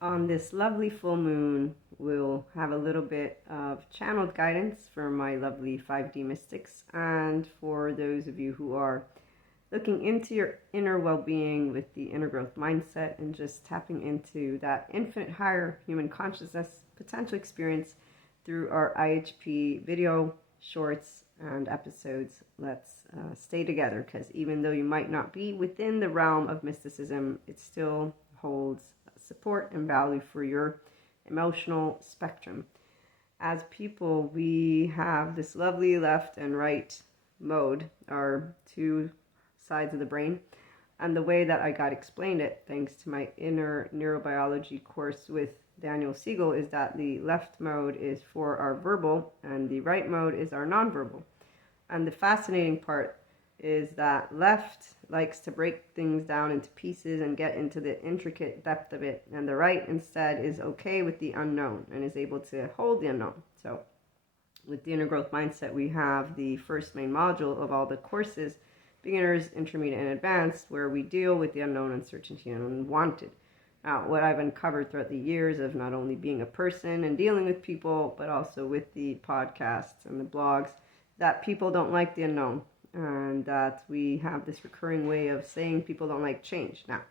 On this lovely full moon, we'll have a little bit of channeled guidance for my lovely 5D mystics, and for those of you who are looking into your inner well-being with the inner growth mindset and just tapping into that infinite higher human consciousness potential experience through our IHP video shorts and episodes. Let's stay together, because even though you might not be within the realm of mysticism, it still holds support and value for your emotional spectrum. As people, we have this lovely left and right mode, our two sides of the brain. And the way that I got explained it, thanks to my inner neurobiology course with Daniel Siegel, is that the left mode is for our verbal and the right mode is our nonverbal. And the fascinating part is that left likes to break things down into pieces and get into the intricate depth of it, and the right instead is okay with the unknown and is able to hold the unknown. So with the inner growth mindset, we have the first main module of all the courses, beginners, intermediate, and advanced, where we deal with the unknown, uncertainty, and unwanted. Now, what I've uncovered throughout the years of not only being a person and dealing with people, but also with the podcasts and the blogs, that people don't like the unknown, and that we have this recurring way of saying people don't like change. Now,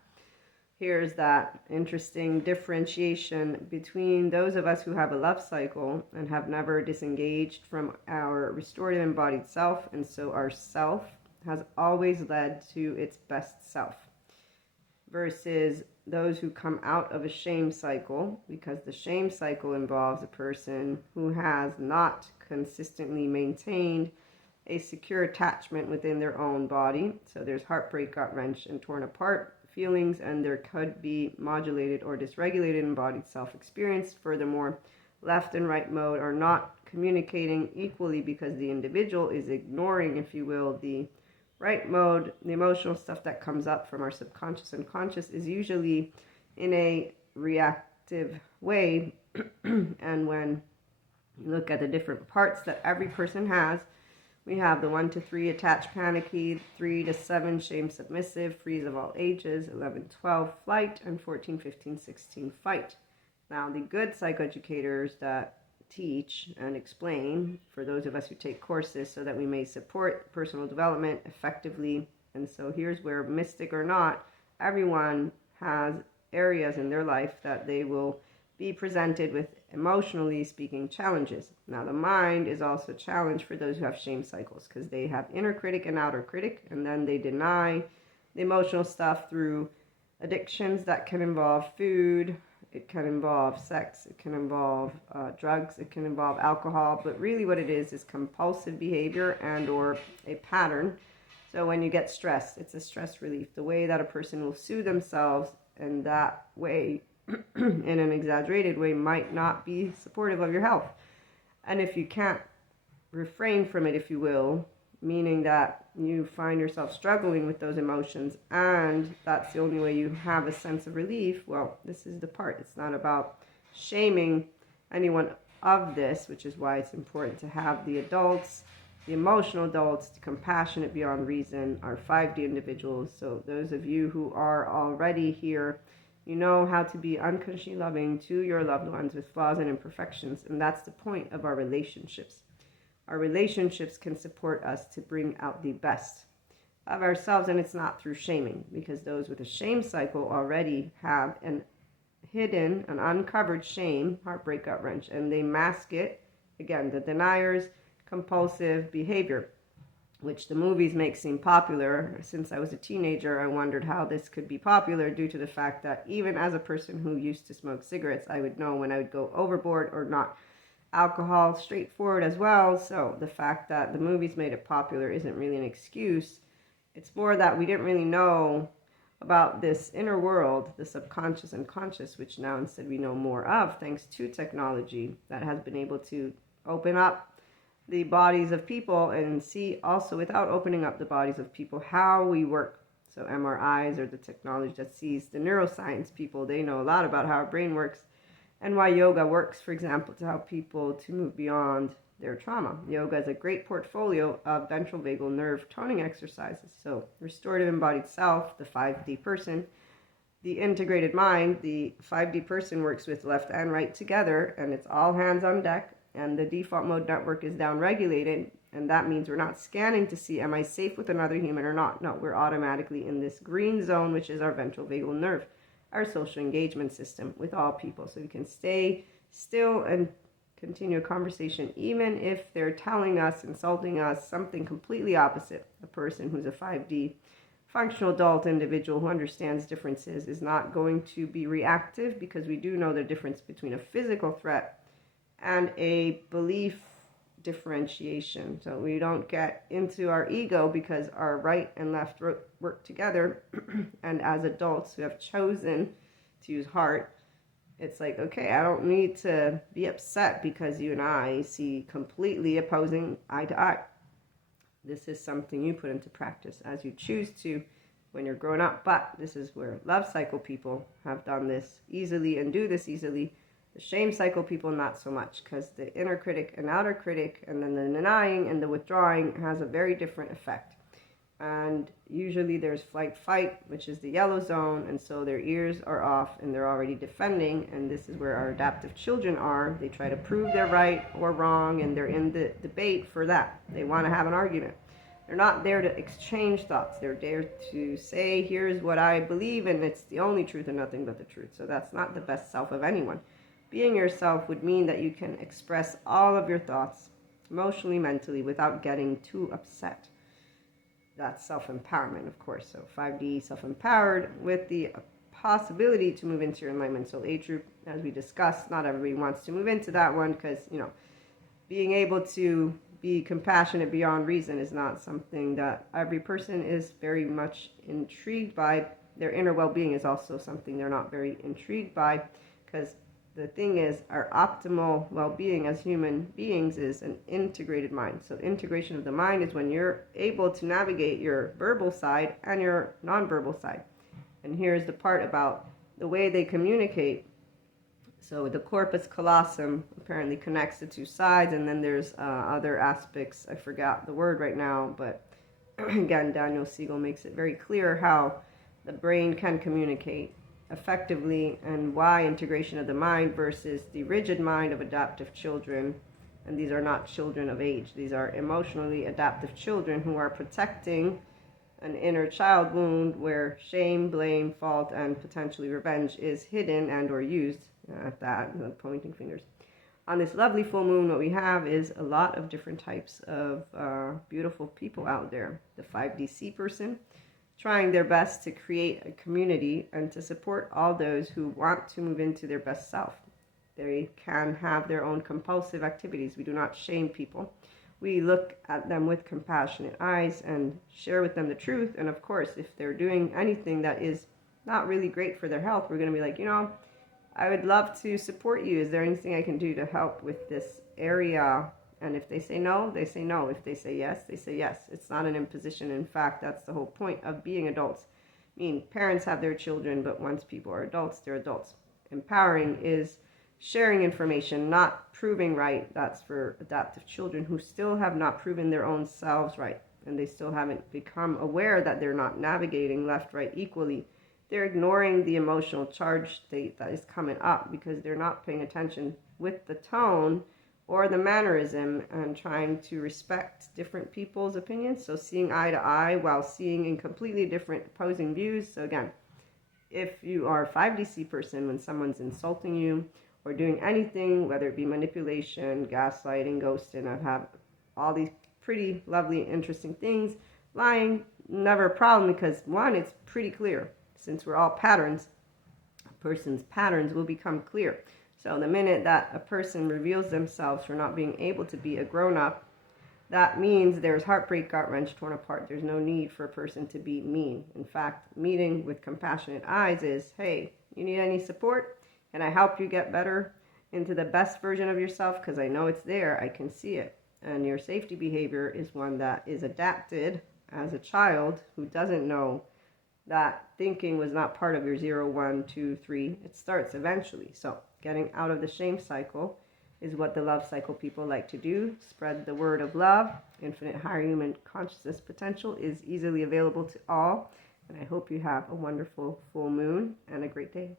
here's that interesting differentiation between those of us who have a love cycle and have never disengaged from our restorative embodied self, and so our self has always led to its best self, versus those who come out of a shame cycle, because the shame cycle involves a person who has not consistently maintained a secure attachment within their own body. So there's heartbreak, gut wrench, and torn apart feelings, and there could be modulated or dysregulated embodied self-experience. Furthermore, left and right mode are not communicating equally because the individual is ignoring, if you will, the right mode. The emotional stuff that comes up from our subconscious and conscious is usually in a reactive way. And when you look at the different parts that every person has, we have the 1 to 3 attached panicky, 3 to 7 shame submissive, freeze of all ages, 11 12 flight, and 14 15 16 fight. Now, the good psychoeducators that teach and explain, for those of us who take courses so that we may support personal development effectively. And so here's where, mystic or not, everyone has areas in their life that they will be presented with, emotionally speaking, challenges. Now, the mind is also a challenge for those who have shame cycles, because they have inner critic and outer critic, and then they deny the emotional stuff through addictions that can involve food, it can involve sex, it can involve drugs, it can involve alcohol, but really what it is compulsive behavior and or a pattern. So when you get stressed, it's a stress relief. The way that a person will soothe themselves in that way, in an exaggerated way, might not be supportive of your health. And if you can't refrain from it, if you will, meaning that you find yourself struggling with those emotions and that's the only way you have a sense of relief, well, this is the part. It's not about shaming anyone of this, which is why it's important to have the adults, the emotional adults, the compassionate beyond reason, our 5D individuals. So those of you who are already here, you know how to be unconditionally loving to your loved ones with flaws and imperfections, and that's the point of our relationships. Our relationships can support us to bring out the best of ourselves, and it's not through shaming, because those with a shame cycle already have an hidden, an uncovered shame, heartbreak, gut wrench, and they mask it. Again, the deniers, compulsive behavior, which the movies make seem popular. Since I was a teenager, I wondered how this could be popular, due to the fact that even as a person who used to smoke cigarettes, I would know when I would go overboard or not. Alcohol, straightforward as well. So the fact that the movies made it popular isn't really an excuse. It's more that we didn't really know about this inner world, the subconscious and conscious, which now instead we know more of, thanks to technology that has been able to open up the bodies of people and see also, without opening up the bodies of people, how we work. So MRIs, or the technology that sees the neuroscience people, they know a lot about how our brain works, and why yoga works, for example, to help people to move beyond their trauma. Yoga is a great portfolio of ventral vagal nerve toning exercises. So restorative embodied self, the 5D person, the integrated mind, the 5D person works with left and right together, and it's all hands on deck, and the default mode network is down regulated, and that means we're not scanning to see, am I safe with another human or not? No, we're automatically in this green zone, which is our ventral vagal nerve, our social engagement system with all people. So we can stay still and continue a conversation, even if they're telling us, insulting us, something completely opposite. A person who's a 5D functional adult individual who understands differences is not going to be reactive, because we do know the difference between a physical threat and a belief differentiation. So we don't get into our ego, because our right and left work together. And as adults who have chosen to use heart, it's like, okay, I don't need to be upset because you and I see completely opposing eye to eye. This is something you put into practice as you choose to when you're growing up. But this is where love cycle people have done this easily and do this easily. The shame cycle people, not so much, because the inner critic and outer critic, and then the denying and the withdrawing has a very different effect. And usually there's flight fight, which is the yellow zone, and so their ears are off and they're already defending. And this is where our adaptive children are. They try to prove they're right or wrong, and they're in the debate for that. They want to have an argument. They're not there to exchange thoughts. They're there to say, here's what I believe, and it's the only truth and nothing but the truth. So that's not the best self of anyone. Being yourself would mean that you can express all of your thoughts emotionally, mentally, without getting too upset. That's self-empowerment, of course. So 5D, self-empowered, with the possibility to move into your enlightenment soul age group. As we discussed, not everybody wants to move into that one, because, being able to be compassionate beyond reason is not something that every person is very much intrigued by. Their inner well-being is also something they're not very intrigued by, because the thing is, our optimal well-being as human beings is an integrated mind. So integration of the mind is when you're able to navigate your verbal side and your nonverbal side. And here's the part about the way they communicate. So the corpus callosum apparently connects the two sides, and then there's other aspects. I forgot the word right now, but again, Daniel Siegel makes it very clear how the brain can communicate effectively, and why integration of the mind versus the rigid mind of adaptive children. And these are not children of age. These are emotionally adaptive children who are protecting an inner child wound where shame, blame, fault, and potentially revenge is hidden and or used at that, pointing fingers. On this lovely full moon, what we have is a lot of different types of beautiful people out there. The 5DC person, trying their best to create a community and to support all those who want to move into their best self. They can have their own compulsive activities. We do not shame people. We look at them with compassionate eyes and share with them the truth. And of course, if they're doing anything that is not really great for their health, we're going to be like, I would love to support you. Is there anything I can do to help with this area? And if they say no, they say no. If they say yes, they say yes. It's not an imposition. In fact, that's the whole point of being adults. Parents have their children, but once people are adults, they're adults. Empowering is sharing information, not proving right. That's for adaptive children who still have not proven their own selves right, and they still haven't become aware that they're not navigating left, right equally. They're ignoring the emotional charge state that is coming up because they're not paying attention with the tone or the mannerism and trying to respect different people's opinions. So seeing eye to eye while seeing in completely different opposing views. So again, if you are a 5DC person, when someone's insulting you or doing anything, whether it be manipulation, gaslighting, ghosting, I've had all these pretty lovely, interesting things. Lying, never a problem, because one, it's pretty clear. Since we're all patterns, a person's patterns will become clear. So the minute that a person reveals themselves for not being able to be a grown-up, that means there's heartbreak, gut-wrench, torn apart. There's no need for a person to be mean. In fact, meeting with compassionate eyes is, hey, you need any support? Can I help you get better into the best version of yourself? Because I know it's there. I can see it. And your safety behavior is one that is adapted as a child who doesn't know that thinking was not part of your 0, 1, 2, 3. It starts eventually. So getting out of the shame cycle is what the love cycle people like to do. Spread the word of love. Infinite higher human consciousness potential is easily available to all. And I hope you have a wonderful full moon and a great day.